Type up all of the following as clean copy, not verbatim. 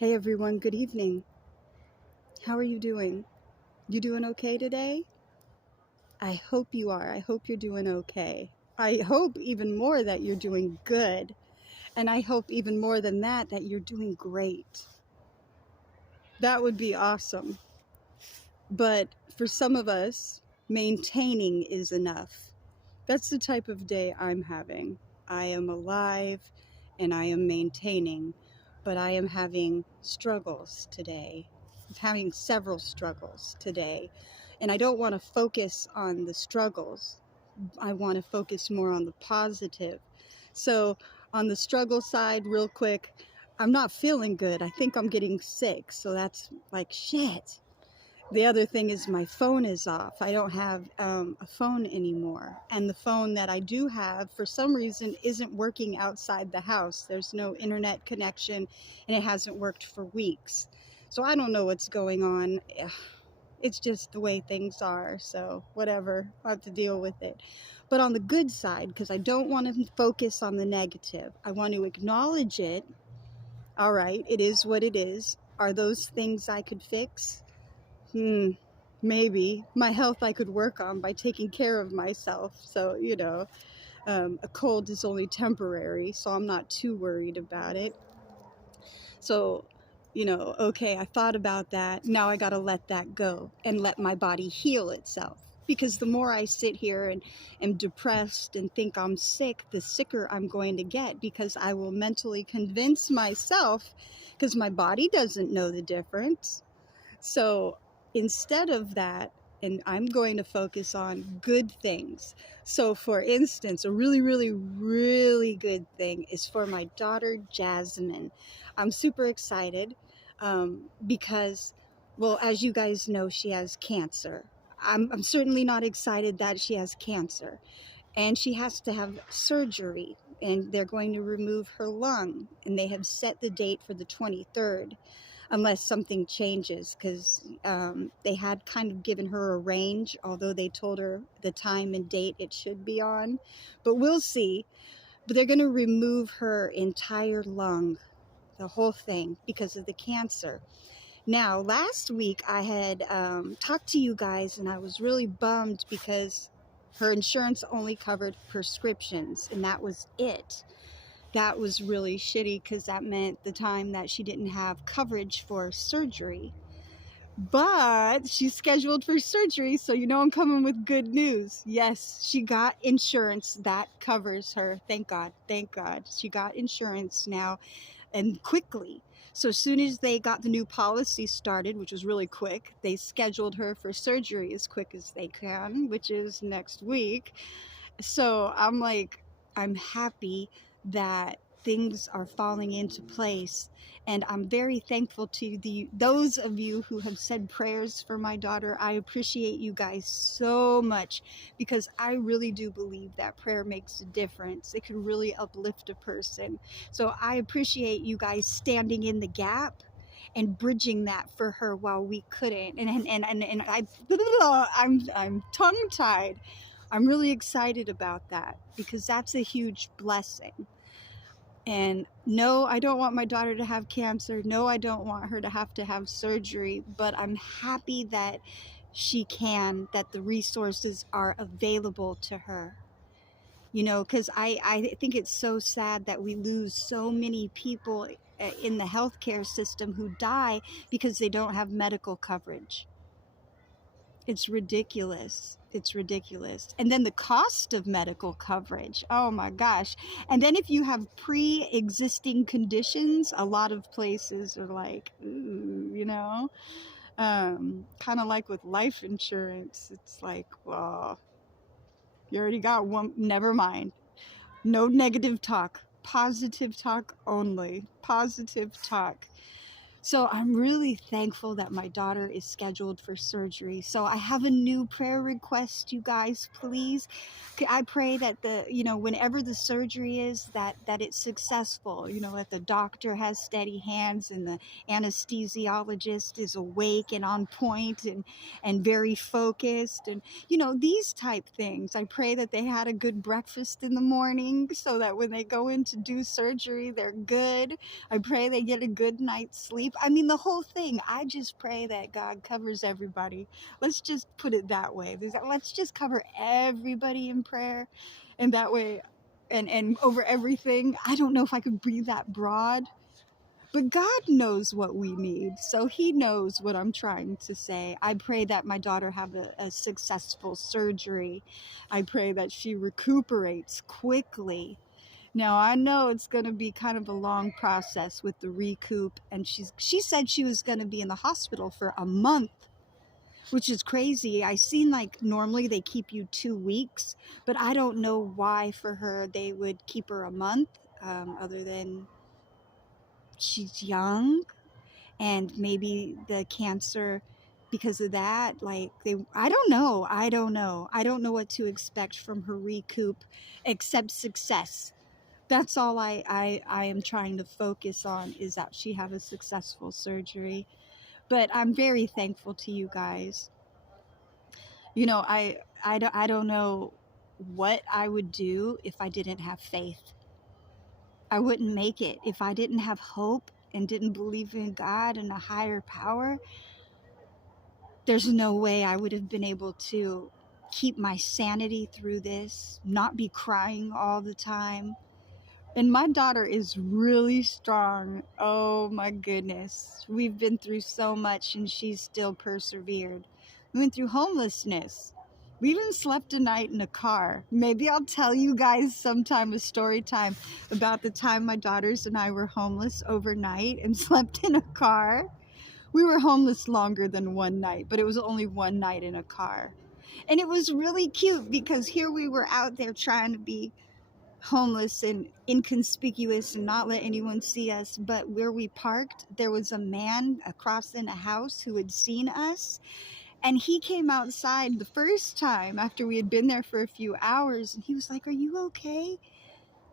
Hey everyone, good evening. How are you doing? You doing okay today? I hope you are. I hope you're doing okay. I hope even more that you're doing good. And I hope even more than that you're doing great. That would be awesome. But for some of us, maintaining is enough. That's the type of day I'm having. I am alive and I am maintaining, but I am having struggles today. I'm having several struggles today. And I don't want to focus on the struggles. I want to focus more on the positive. So, on the struggle side, real quick, I'm not feeling good. I think I'm getting sick. So that's like shit. The other thing is my phone is off. I don't have a phone anymore. And the phone that I do have, for some reason, isn't working outside the house. There's no internet connection, and it hasn't worked for weeks. So I don't know what's going on. It's just the way things are. So whatever, I'll have to deal with it. But on the good side, because I don't want to focus on the negative, I want to acknowledge it. All right, it is what it is. Are those things I could fix? Maybe. My health I could work on by taking care of myself. So, a cold is only temporary, so I'm not too worried about it. So, okay, I thought about that. Now I got to let that go and let my body heal itself. Because the more I sit here and am depressed and think I'm sick, the sicker I'm going to get, because I will mentally convince myself, because my body doesn't know the difference. So instead of that, and I'm going to focus on good things. So for instance, a really, really, really good thing is for my daughter, Jasmine. I'm super excited because, well, as you guys know, she has cancer. I'm certainly not excited that she has cancer. And she has to have surgery, and they're going to remove her lung, and they have set the date for the 23rd. Unless something changes, because they had kind of given her a range, although they told her the time and date it should be on. But we'll see. But they're going to remove her entire lung, the whole thing, because of the cancer. Now, last week I had talked to you guys, and I was really bummed because her insurance only covered prescriptions, and that was it. That was really shitty, because that meant the time that she didn't have coverage for surgery. But she's scheduled for surgery, so I'm coming with good news. Yes, she got insurance that covers her. Thank God. Thank God. She got insurance now, and quickly. So as soon as they got the new policy started, which was really quick, they scheduled her for surgery as quick as they can, which is next week. So I'm happy that things are falling into place, and I'm very thankful to those of you who have said prayers for my daughter. I appreciate you guys so much, because I really do believe that prayer makes a difference. It can really uplift a person. So I appreciate you guys standing in the gap and bridging that for her while we couldn't. And I'm tongue tied. I'm really excited about that, because that's a huge blessing. And no, I don't want my daughter to have cancer. No, I don't want her to have surgery, but I'm happy that she can, that the resources are available to her. Because I think it's so sad that we lose so many people in the healthcare system who die because they don't have medical coverage. It's ridiculous. It's ridiculous. And then the cost of medical coverage. Oh my gosh. And then if you have pre-existing conditions, a lot of places are like, ooh, kind of like with life insurance. It's like, well, you already got one. Never mind. No negative talk. Positive talk only. Positive talk. So I'm really thankful that my daughter is scheduled for surgery. So I have a new prayer request, you guys, please. I pray that whenever the surgery is, that it's successful, that the doctor has steady hands, and the anesthesiologist is awake and on point, and very focused, and these type things. I pray that they had a good breakfast in the morning, so that when they go in to do surgery, they're good. I pray they get a good night's sleep. people. I mean, the whole thing. I just pray that God covers everybody. Let's just put it that way. Let's just cover everybody in prayer, and that way, and over everything. I don't know if I could breathe that broad, but God knows what we need. So he knows what I'm trying to say. I pray that my daughter have a successful surgery. I pray that she recuperates quickly. Now, I know it's going to be kind of a long process with the recoup, and she said she was going to be in the hospital for a month, which is crazy. I seen like normally they keep you 2 weeks, but I don't know why for her they would keep her a month, other than she's young, and maybe the cancer, because of that, like I don't know what to expect from her recoup except success. That's all I am trying to focus on, is that she have a successful surgery. But I'm very thankful to you guys. You know, I don't know what I would do if I didn't have faith. I wouldn't make it. If I didn't have hope and didn't believe in God and a higher power, there's no way I would have been able to keep my sanity through this, not be crying all the time. And my daughter is really strong. Oh my goodness. We've been through so much and she's still persevered. We went through homelessness. We even slept a night in a car. Maybe I'll tell you guys sometime a story time about the time my daughters and I were homeless overnight and slept in a car. We were homeless longer than one night, but it was only one night in a car. And it was really cute because here we were out there trying to be homeless and inconspicuous and not let anyone see us, but where we parked there was a man across in a house who had seen us, and he came outside the first time after we had been there for a few hours, and he was like, "Are you okay?"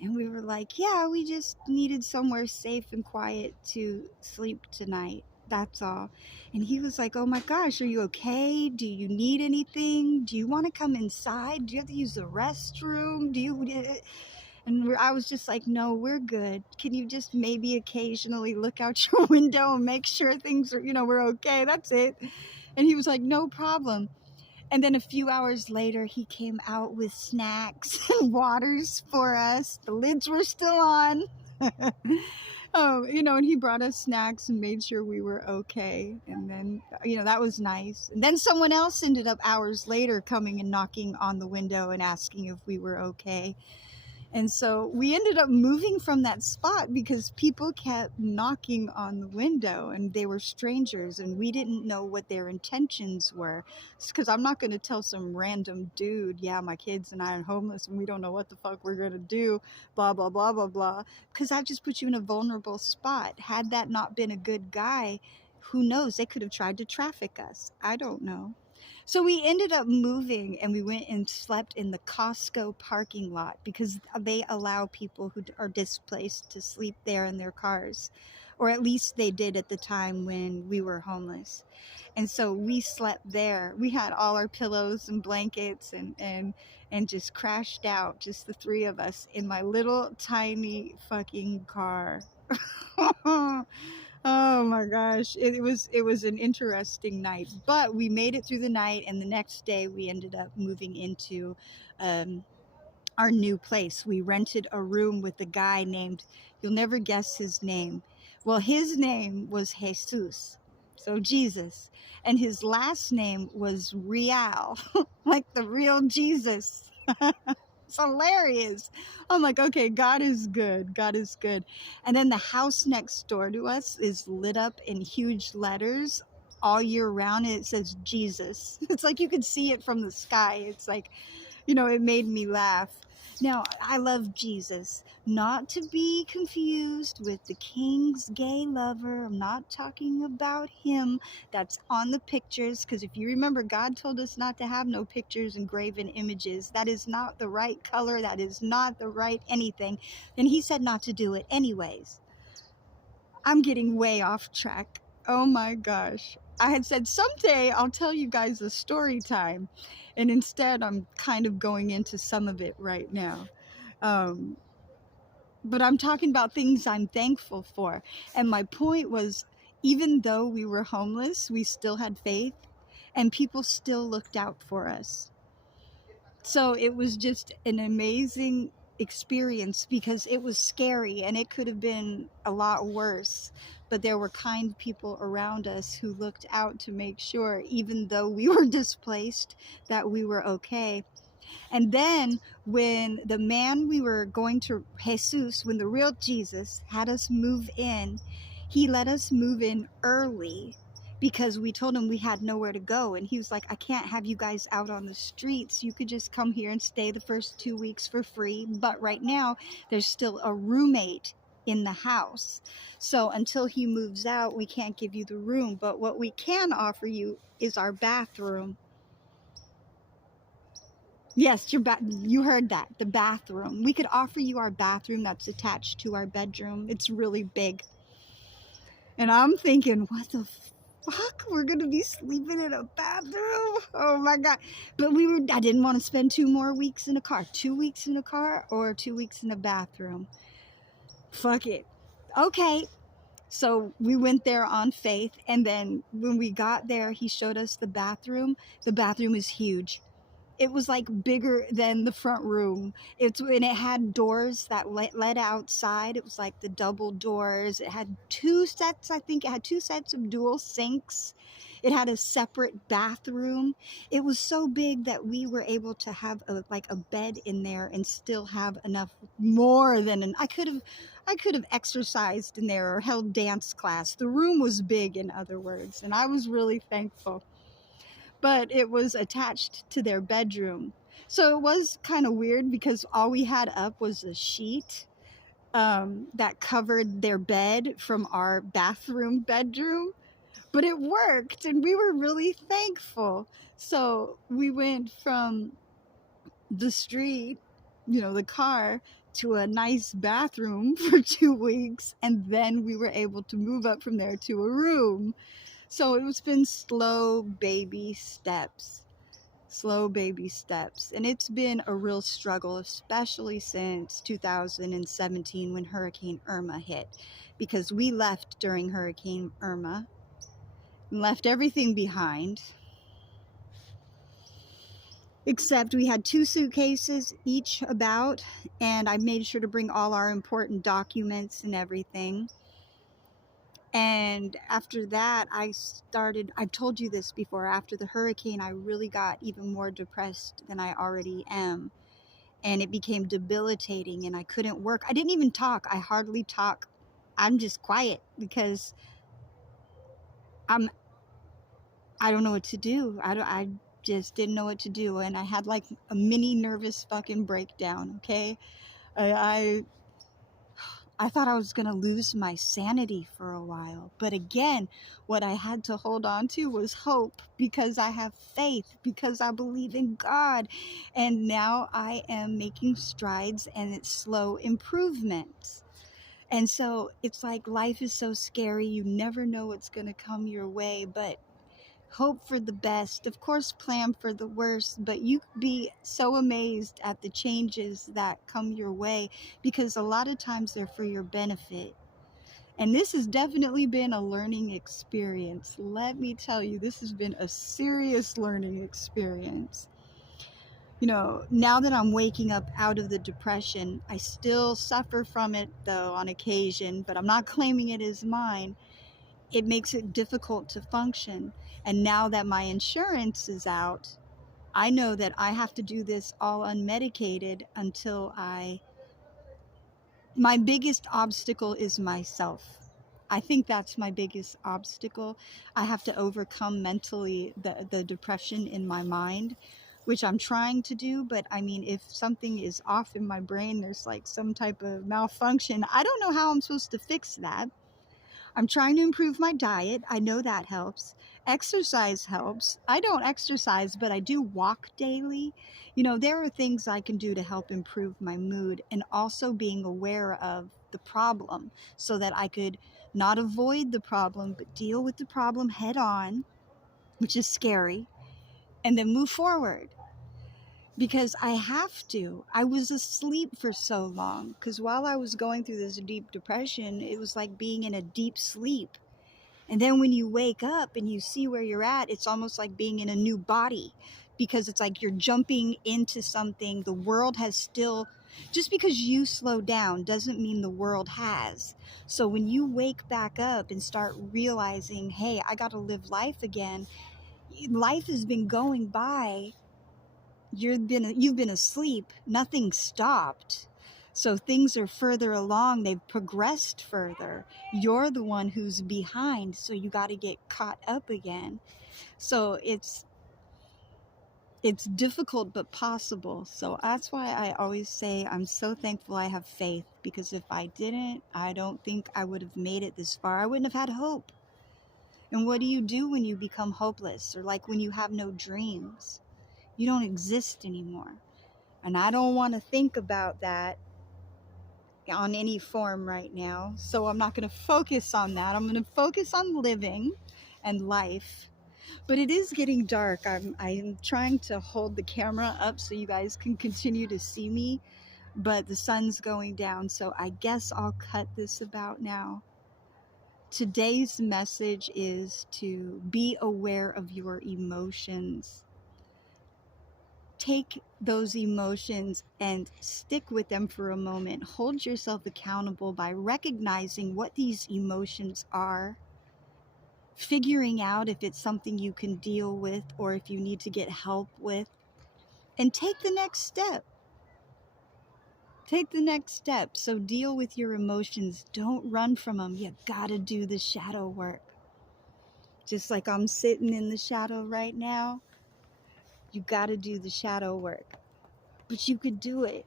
And we were like, "Yeah, we just needed somewhere safe and quiet to sleep tonight, that's all." And he was like, "Oh my gosh, are you okay? Do you need anything? Do you want to come inside? Do you have to use the restroom? Do you..." And I was just like, "No, we're good. Can you just maybe occasionally look out your window and make sure things are, we're okay? That's it." And he was like, "No problem." And then a few hours later, he came out with snacks and waters for us. The lids were still on. Oh, and he brought us snacks and made sure we were okay. And then, that was nice. And then someone else ended up hours later coming and knocking on the window and asking if we were okay. And so we ended up moving from that spot because people kept knocking on the window and they were strangers and we didn't know what their intentions were. Because I'm not going to tell some random dude, "Yeah, my kids and I are homeless and we don't know what the fuck we're going to do, blah, blah, blah, blah, blah." Because that just puts you in a vulnerable spot. Had that not been a good guy, who knows? They could have tried to traffic us. I don't know. So we ended up moving and we went and slept in the Costco parking lot because they allow people who are displaced to sleep there in their cars, or at least they did at the time when we were homeless. And so we slept there. We had all our pillows and blankets and just crashed out, just the three of us in my little tiny fucking car. Oh my gosh, it was an interesting night, but we made it through the night, and the next day we ended up moving into our new place. We rented a room with a guy named, you'll never guess his name. Well, his name was Jesus, so Jesus, and his last name was Real, like the real Jesus. It's hilarious. I'm like, okay, God is good. God is good. And then the house next door to us is lit up in huge letters all year round. And it says Jesus. It's like you could see it from the sky. It's like, it made me laugh. Now, I love Jesus, not to be confused with the king's gay lover. I'm not talking about him. That's on the pictures, because if you remember, God told us not to have no pictures and graven images. That is not the right color. That is not the right anything. And he said not to do it anyways. I'm getting way off track. Oh my gosh. I had said someday I'll tell you guys a story time, and instead I'm kind of going into some of it right now. But I'm talking about things I'm thankful for. And my point was, even though we were homeless, we still had faith, and people still looked out for us. So it was just an amazing experience because it was scary and it could have been a lot worse. But there were kind people around us who looked out to make sure, even though we were displaced, that we were okay. And then when the man we were going to, Jesus, when the real Jesus had us move in, he let us move in early because we told him we had nowhere to go. And he was like, I can't have you guys out on the streets. You could just come here and stay the first 2 weeks for free. But right now, there's still a roommate in the house. So until he moves out, we can't give you the room. But what we can offer you is our bathroom. Yes, you heard that. The bathroom. We could offer you our bathroom that's attached to our bedroom. It's really big. And I'm thinking, what the fuck? We're going to be sleeping in a bathroom? Oh my God. But I didn't want to spend 2 more weeks in a car. 2 weeks in a car or 2 weeks in a bathroom. Fuck it. Okay. So we went there on faith. And then when we got there, he showed us the bathroom. The bathroom is huge. It was like bigger than the front room. And it had doors that led outside. It was like the double doors. It had 2 sets, I think. It had 2 sets of dual sinks. It had a separate bathroom. It was so big that we were able to have a bed in there and still have enough more than I could have exercised in there or held dance class. The room was big, in other words, and I was really thankful. But it was attached to their bedroom. So it was kind of weird because all we had up was a sheet that covered their bed from our bathroom bedroom. But it worked and we were really thankful. So we went from the street, the car, to a nice bathroom for 2 weeks. And then we were able to move up from there to a room. So it's been slow baby steps. And it's been a real struggle, especially since 2017 when Hurricane Irma hit, because we left during Hurricane Irma and left everything behind, except we had 2 suitcases each about, and I made sure to bring all our important documents and everything. And after that, I've told you this before, after the hurricane, I really got even more depressed than I already am. And it became debilitating and I couldn't work. I didn't even talk. I hardly talk. I'm just quiet because I don't know what to do. I just didn't know what to do. And I had like a mini nervous fucking breakdown, okay? I thought I was going to lose my sanity for a while. But again, what I had to hold on to was hope, because I have faith, because I believe in God. And now I am making strides and it's slow improvements. And so it's like life is so scary. You never know what's going to come your way, but hope for the best. Of course, plan for the worst, but you could be so amazed at the changes that come your way, because a lot of times they're for your benefit. And this has definitely been a learning experience. Let me tell you, this has been a serious learning experience. Now that I'm waking up out of the depression, I still suffer from it though on occasion, but I'm not claiming it as mine. It makes it difficult to function. And now that my insurance is out, I know that I have to do this all unmedicated until my biggest obstacle is myself. I think that's my biggest obstacle. I have to overcome mentally the depression in my mind, which I'm trying to do. But I mean, if something is off in my brain, there's like some type of malfunction, I don't know how I'm supposed to fix that. I'm trying to improve my diet. I know that helps. Exercise helps. I don't exercise, but I do walk daily. There are things I can do to help improve my mood, and also being aware of the problem so that I could not avoid the problem, but deal with the problem head on, which is scary, and then move forward. Because I have to. I was asleep for so long, because while I was going through this deep depression, it was like being in a deep sleep. And then when you wake up and you see where you're at, it's almost like being in a new body, because it's like you're jumping into something. The world has still, just because you slow down doesn't mean the world has. So when you wake back up and start realizing, hey, I got to live life again, life has been going by. You've been asleep. Nothing stopped. So things are further along. They've progressed further. You're the one who's behind. So you got to get caught up again. So it's difficult but possible. So that's why I always say I'm so thankful I have faith, because if I didn't, I don't think I would have made it this far. I wouldn't have had hope. And what do you do when you become hopeless, or like when you have no dreams? You don't exist anymore. And I don't want to think about that on any form right now. So I'm not going to focus on that. I'm going to focus on living and life. But it is getting dark. I'm trying to hold the camera up so you guys can continue to see me, but the sun's going down. So I guess I'll cut this about now. Today's message is to be aware of your emotions. Take those emotions and stick with them for a moment. Hold yourself accountable by recognizing what these emotions are, figuring out if it's something you can deal with or if you need to get help with, and take the next step. Take the next step. So deal with your emotions. Don't run from them. You gotta do the shadow work. Just like I'm sitting in the shadow right now, you gotta do the shadow work. But you could do it.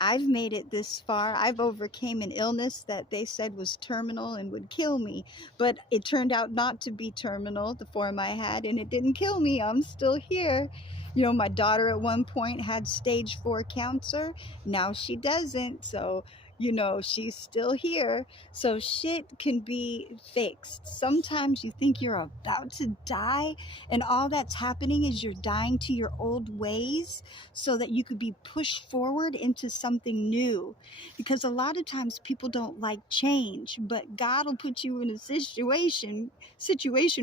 I've made it this far. I've overcame an illness that they said was terminal and would kill me, but it turned out not to be terminal, the form I had, and it didn't kill me. I'm still here. You know, my daughter at one point had stage 4 cancer. Now she doesn't. So, you know, she's still here. So shit can be fixed. Sometimes you think you're about to die, and all that's happening is you're dying to your old ways so that you could be pushed forward into something new. Because a lot of times people don't like change, but God will put you in a situation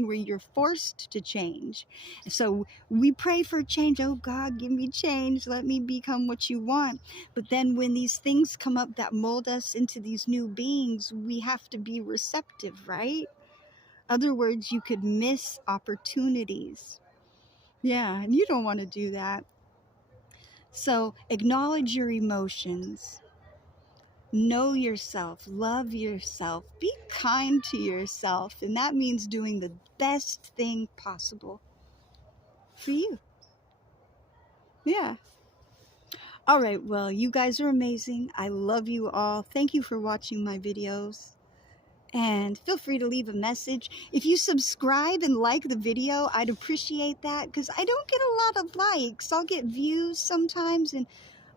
where you're forced to change. So we pray for change. Oh God, give me change. Let me become what you want. But then when these things come up that mold us into these new beings, we have to be receptive, right? Other words, you could miss opportunities. Yeah, and you don't want to do that. So acknowledge your emotions. Know yourself. Love yourself. Be kind to yourself. And that means doing the best thing possible for you. Yeah. All right. Well, you guys are amazing. I love you all. Thank you for watching my videos. And feel free to leave a message. If you subscribe and like the video, I'd appreciate that, because I don't get a lot of likes. I'll get views sometimes and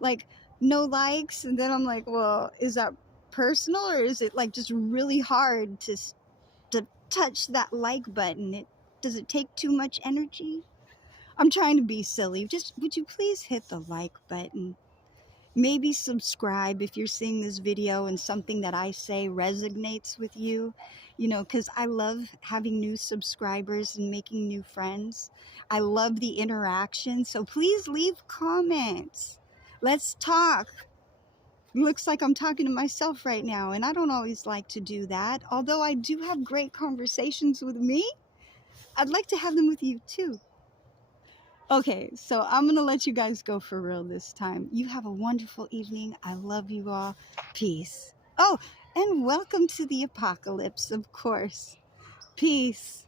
like no likes, and then I'm like, well, is that personal, or is it like just really hard to touch that like button? Does it take too much energy? I'm trying to be silly. Just would you please hit the like button? Maybe subscribe if you're seeing this video and something that I say resonates with you, you know, because I love having new subscribers and making new friends. I love the interaction. So please leave comments. Let's talk. Looks like I'm talking to myself right now, and I don't always like to do that. Although I do have great conversations with me, I'd like to have them with you too. Okay, so I'm going to let you guys go for real this time. You have a wonderful evening. I love you all. Peace. Oh, and welcome to the apocalypse, of course. Peace.